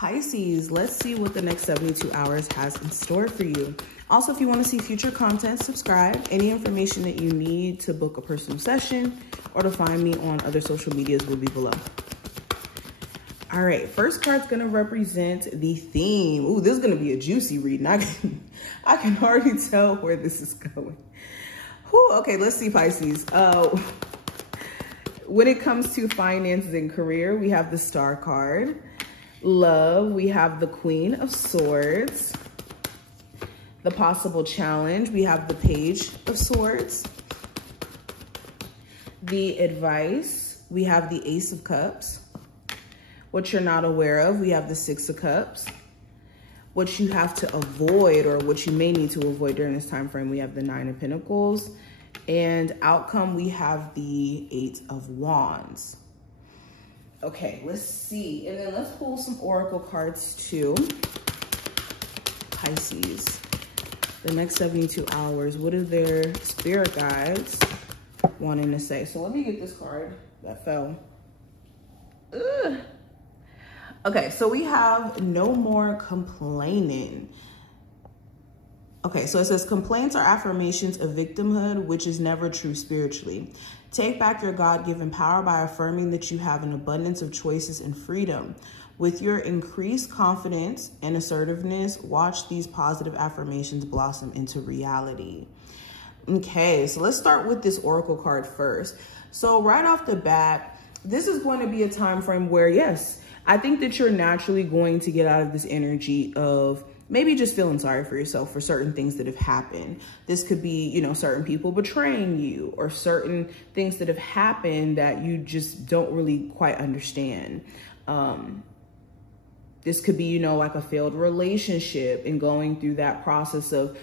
Pisces, let's see what the next 72 hours has in store for you. Also, if you want to see future content, subscribe. Any information that you need to book a personal session or to find me on other social medias will be below. All right, first card's gonna represent the theme. Ooh, this is gonna be a juicy reading. I can already tell where this is going. Whew, okay, let's see, Pisces. When it comes to finances and career, we have the Star card. Love, we have the Queen of Swords. The possible challenge, we have the Page of Swords. The advice, we have the Ace of Cups. What you're not aware of, we have the Six of Cups. What you have to avoid, or what you may need to avoid during this time frame, we have the Nine of Pentacles. And outcome, we have the Eight of Wands. Okay, let's see. And then let's pull some oracle cards too. Pisces, the next 72 hours, what are their spirit guides wanting to say? So let me get this card that fell. Ugh. Okay, so we have no more complaining. Okay, so it says complaints are affirmations of victimhood, which is never true spiritually. Take back your God-given power by affirming that you have an abundance of choices and freedom. With your increased confidence and assertiveness, watch these positive affirmations blossom into reality. Okay, so let's start with this oracle card first. So right off the bat, this is going to be a time frame where, yes, I think that you're naturally going to get out of this energy of maybe just feeling sorry for yourself for certain things that have happened. This could be, you know, certain people betraying you, or certain things that have happened that you just don't really quite understand. This could be, you know, like a failed relationship, and going through that process of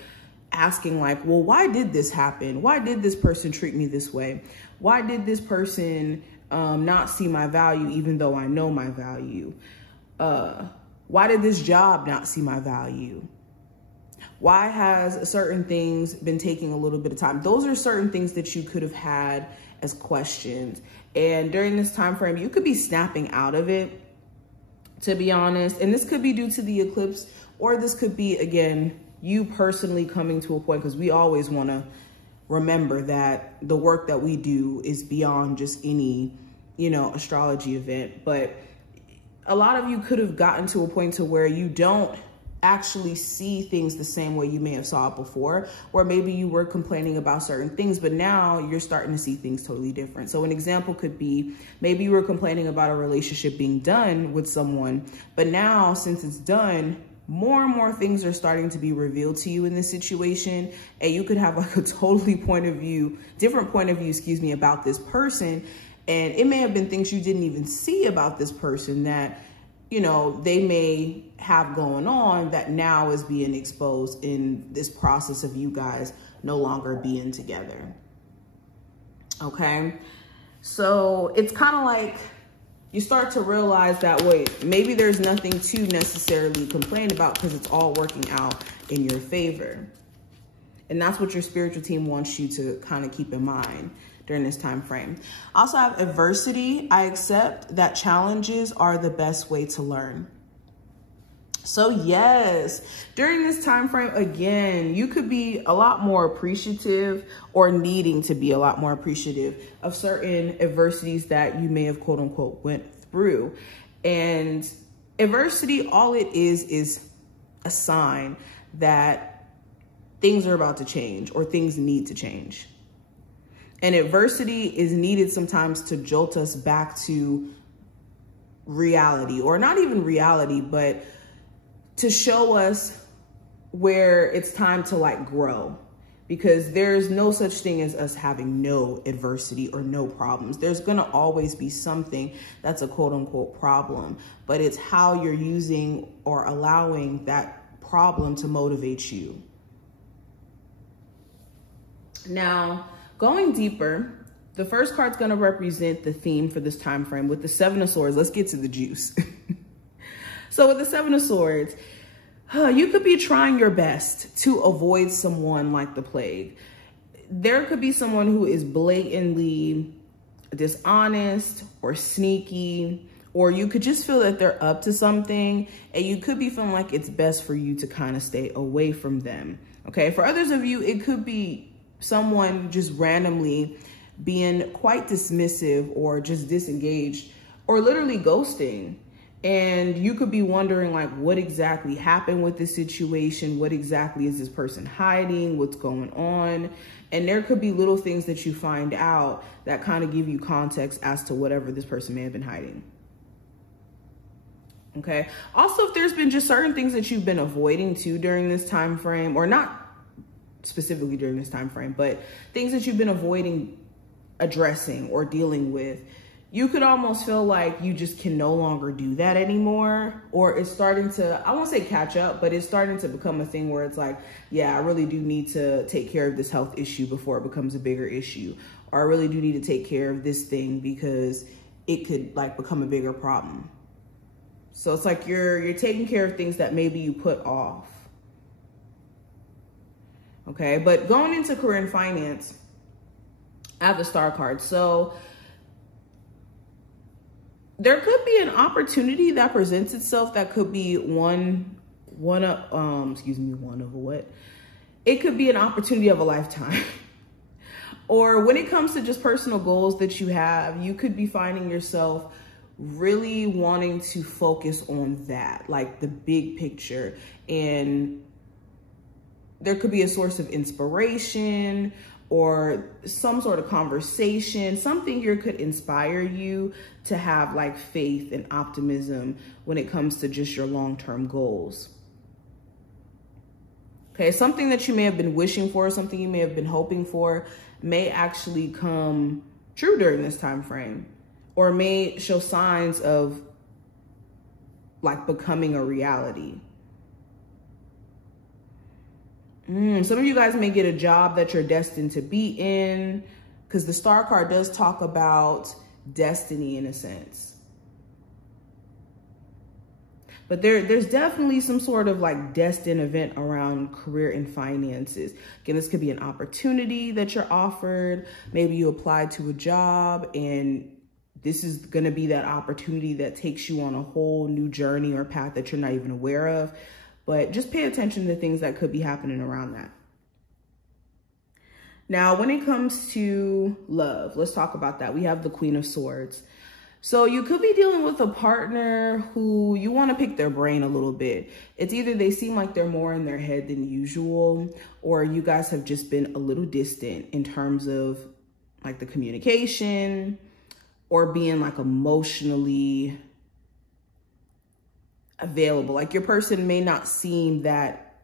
asking like, well, why did this happen? Why did this person treat me this way? Why did this person not see my value even though I know my value? Why did this job not see my value? Why has certain things been taking a little bit of time? Those are certain things that you could have had as questions. And during this time frame, you could be snapping out of it, to be honest. And this could be due to the eclipse, or this could be, again, you personally coming to a point, because we always want to remember that the work that we do is beyond just any, you know, astrology event. But a lot of you could have gotten to a point to where you don't actually see things the same way you may have saw it before, where maybe you were complaining about certain things, but now you're starting to see things totally different. So an example could be, maybe you were complaining about a relationship being done with someone, but now since it's done, more and more things are starting to be revealed to you in this situation. And you could have like a totally different point of view, about this person. And it may have been things you didn't even see about this person that, you know, they may have going on that now is being exposed in this process of you guys no longer being together. Okay. So it's kind of like you start to realize that, wait, maybe there's nothing to necessarily complain about, because it's all working out in your favor. And that's what your spiritual team wants you to kind of keep in mind during this time frame. Also, I have adversity. I accept that challenges are the best way to learn. So yes, during this time frame, again, you could be a lot more appreciative, or needing to be a lot more appreciative of certain adversities that you may have, quote unquote, went through. And adversity, all it is a sign that things are about to change, or things need to change. And adversity is needed sometimes to jolt us back to reality, or not even reality, but to show us where it's time to like grow, because there's no such thing as us having no adversity or no problems. There's going to always be something that's a quote unquote problem, but it's how you're using or allowing that problem to motivate you. Now, going deeper, the first card's going to represent the theme for this time frame with the Seven of Swords. Let's get to the juice. So with the Seven of Swords, you could be trying your best to avoid someone like the plague. There could be someone who is blatantly dishonest or sneaky, or you could just feel that they're up to something, and you could be feeling like it's best for you to kind of stay away from them. Okay, for others of you, it could be someone just randomly being quite dismissive or just disengaged or literally ghosting. And you could be wondering, like, what exactly happened with this situation? What exactly is this person hiding? What's going on? And there could be little things that you find out that kind of give you context as to whatever this person may have been hiding. Okay. Also, if there's been just certain things that you've been avoiding too during this time frame, or not specifically during this time frame, but things that you've been avoiding addressing or dealing with, you could almost feel like you just can no longer do that anymore. Or it's starting to, I won't say catch up, but it's starting to become a thing where it's like, yeah, I really do need to take care of this health issue before it becomes a bigger issue. Or I really do need to take care of this thing because it could like become a bigger problem. So it's like you're taking care of things that maybe you put off. Okay, but going into career and finance, I have the Star card. So there could be an opportunity that presents itself that could be one of what? It could be an opportunity of a lifetime. Or when it comes to just personal goals that you have, you could be finding yourself really wanting to focus on that, like the big picture. And there could be a source of inspiration or some sort of conversation, something here could inspire you to have like faith and optimism when it comes to just your long-term goals. Okay, something that you may have been wishing for, something you may have been hoping for, may actually come true during this time frame, or may show signs of like becoming a reality. Some of you guys may get a job that you're destined to be in, because the Star card does talk about destiny in a sense. But there's definitely some sort of like destined event around career and finances. Again, this could be an opportunity that you're offered. Maybe you applied to a job and this is going to be that opportunity that takes you on a whole new journey or path that you're not even aware of. But just pay attention to things that could be happening around that. Now, when it comes to love, let's talk about that. We have the Queen of Swords. So you could be dealing with a partner who you want to pick their brain a little bit. It's either they seem like they're more in their head than usual, or you guys have just been a little distant in terms of like the communication or being like emotionally available. Like your person may not seem that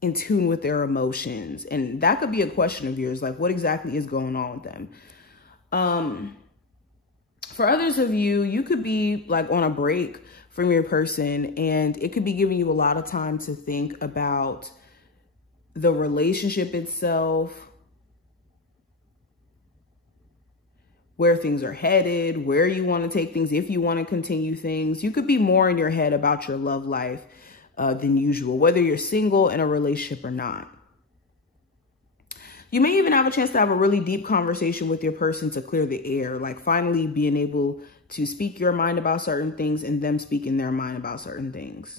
in tune with their emotions. And that could be a question of yours. Like, what exactly is going on with them? For others of you, you could be like on a break from your person, and it could be giving you a lot of time to think about the relationship itself, where things are headed, where you want to take things, if you want to continue things. You could be more in your head about your love life than usual, whether you're single in a relationship or not. You may even have a chance to have a really deep conversation with your person to clear the air, like finally being able to speak your mind about certain things and them speaking their mind about certain things.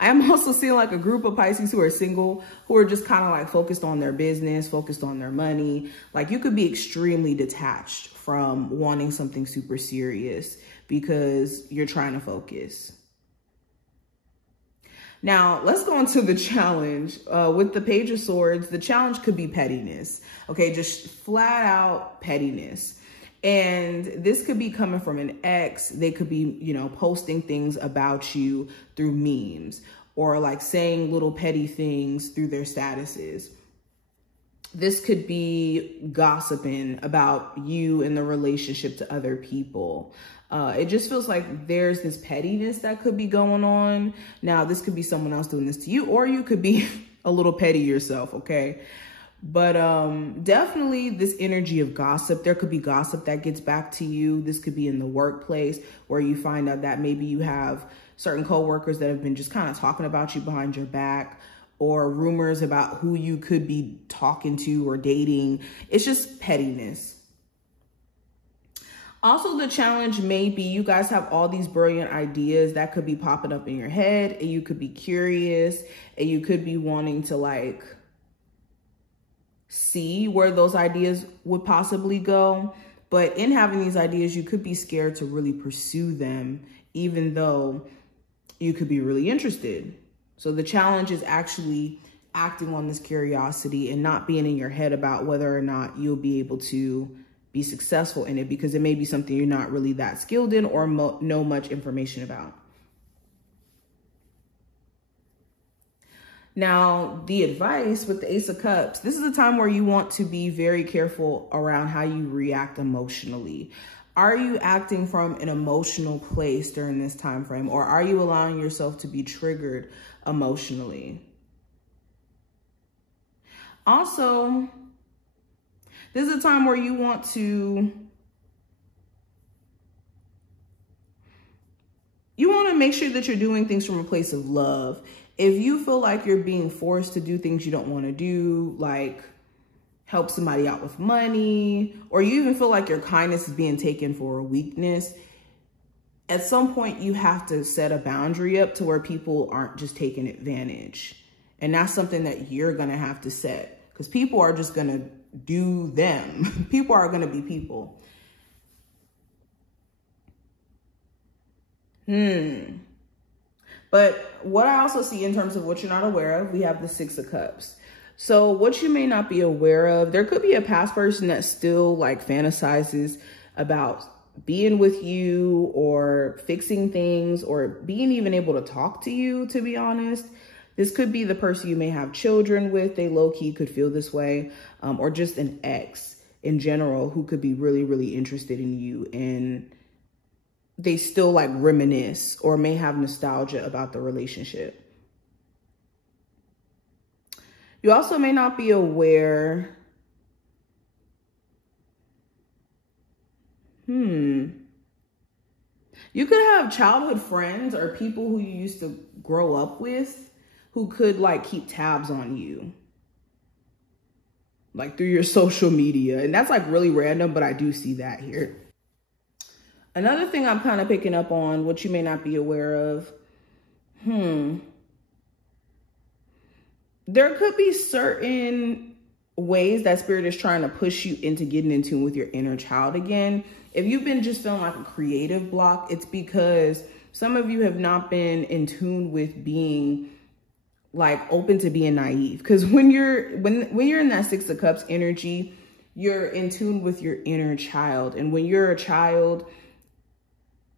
I am also seeing like a group of Pisces who are single, who are just kind of like focused on their business, focused on their money. Like you could be extremely detached from wanting something super serious because you're trying to focus. Now, let's go into the challenge. With the Page of Swords, the challenge could be pettiness. Okay, just flat out pettiness. And this could be coming from an ex. They could be, you know, posting things about you through memes or like saying little petty things through their statuses. This could be gossiping about you and the relationship to other people. It just feels like there's this pettiness that could be going on. Now, this could be someone else doing this to you, or you could be a little petty yourself, okay? But definitely this energy of gossip. There could be gossip that gets back to you. This could be in the workplace where you find out that maybe you have certain coworkers that have been just kind of talking about you behind your back, or rumors about who you could be talking to or dating. It's just pettiness. Also, the challenge may be you guys have all these brilliant ideas that could be popping up in your head, and you could be curious, and you could be wanting to like see where those ideas would possibly go. But in having these ideas, you could be scared to really pursue them, even though you could be really interested. So the challenge is actually acting on this curiosity and not being in your head about whether or not you'll be able to be successful in it, because it may be something you're not really that skilled in or know much information about. Now, the advice with the Ace of Cups, this is a time where you want to be very careful around how you react emotionally. Are you acting from an emotional place during this time frame, or are you allowing yourself to be triggered emotionally? Also, this is a time where you want to make sure that you're doing things from a place of love. If you feel like you're being forced to do things you don't want to do, like help somebody out with money, or you even feel like your kindness is being taken for a weakness, at some point you have to set a boundary up to where people aren't just taking advantage. And that's something that you're going to have to set, because people are just going to do them. People are going to be people. But what I also see in terms of what you're not aware of, we have the Six of Cups. So what you may not be aware of, there could be a past person that still like fantasizes about being with you or fixing things or being even able to talk to you, to be honest. This could be the person you may have children with. They low-key could feel this way, or just an ex in general who could be really, really interested in you, and they still like reminisce or may have nostalgia about the relationship. You also may not be aware. You could have childhood friends or people who you used to grow up with who could like keep tabs on you, like through your social media. And that's like really random, but I do see that here. Another thing I'm kind of picking up on, what you may not be aware of, there could be certain ways that Spirit is trying to push you into getting in tune with your inner child again. If you've been just feeling like a creative block, it's because some of you have not been in tune with being like open to being naive. Because when you're in that Six of Cups energy, you're in tune with your inner child. And when you're a child,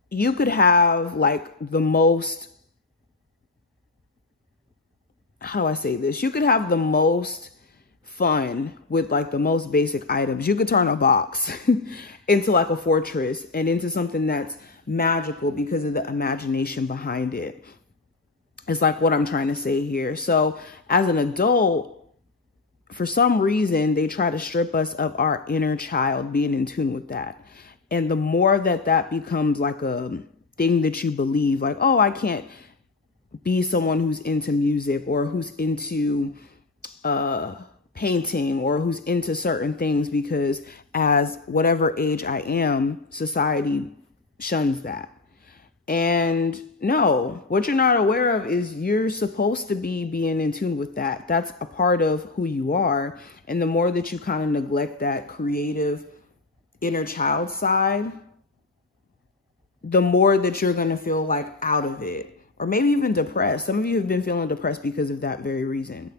you could have like the most, how do I say this? You could have the most fun with like the most basic items. You could turn a box into like a fortress and into something that's magical because of the imagination behind it. It's like what I'm trying to say here. So as an adult, for some reason, they try to strip us of our inner child, being in tune with that. And the more that becomes like a thing that you believe, like, oh, I can't be someone who's into music or who's into painting or who's into certain things because as whatever age I am, society shuns that. And no, what you're not aware of is you're supposed to be being in tune with that. That's a part of who you are. And the more that you kind of neglect that creative inner child side, the more that you're going to feel like out of it, or maybe even depressed. Some of you have been feeling depressed because of that very reason.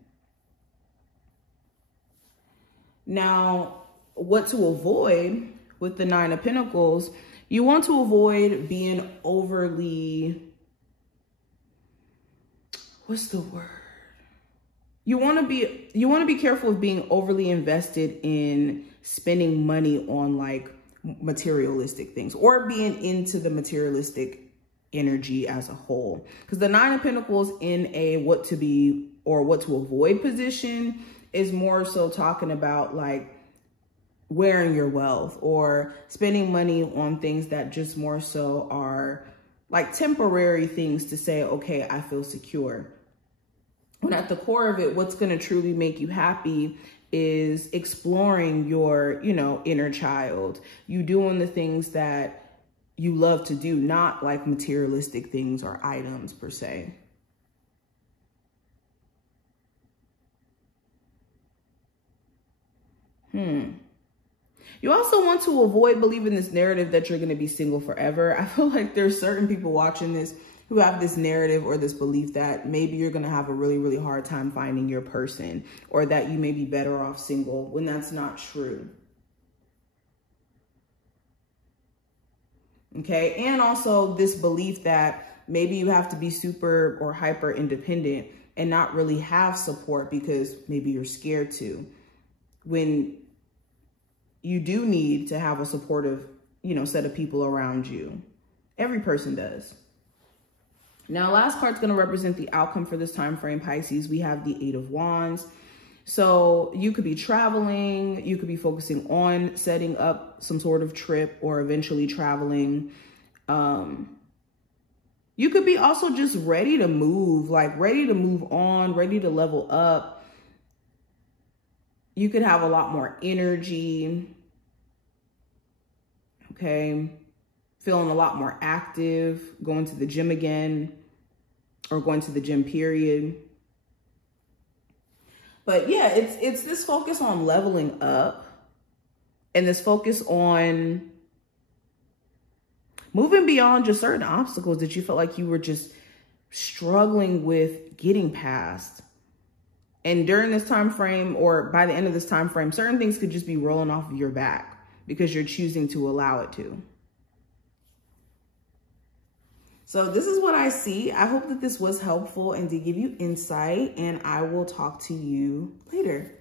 Now, what to avoid with the Nine of Pentacles, you want to avoid being overly, what's the word? You want to be careful of being overly invested in spending money on like materialistic things or being into the materialistic energy as a whole. Because the Nine of Pentacles in a what to be or what to avoid position is more so talking about like wearing your wealth or spending money on things that just more so are like temporary things to say, okay, I feel secure. when at the core of it, what's going to truly make you happy is exploring your, you know, inner child. You doing the things that you love to do, not like materialistic things or items per se. You also want to avoid believing this narrative that you're going to be single forever. I feel like there's certain people watching this who have this narrative or this belief that maybe you're going to have a really, really hard time finding your person, or that you may be better off single, when that's not true. Okay. And also this belief that maybe you have to be super or hyper independent and not really have support because maybe you're scared to, when you do need to have a supportive, you know, set of people around you. Every person does. Now, last card's going to represent the outcome for this time frame, Pisces. We have the 8 of Wands. So you could be traveling. You could be focusing on setting up some sort of trip or eventually traveling. You could be also just ready to move, like ready to move on, ready to level up. You could have a lot more energy. Okay. Feeling a lot more active, going to the gym again, or going to the gym period. But yeah, it's this focus on leveling up and this focus on moving beyond just certain obstacles that you felt like you were just struggling with getting past. And during this time frame, or by the end of this time frame, certain things could just be rolling off of your back because you're choosing to allow it to. So this is what I see. I hope that this was helpful and to give you insight, and I will talk to you later.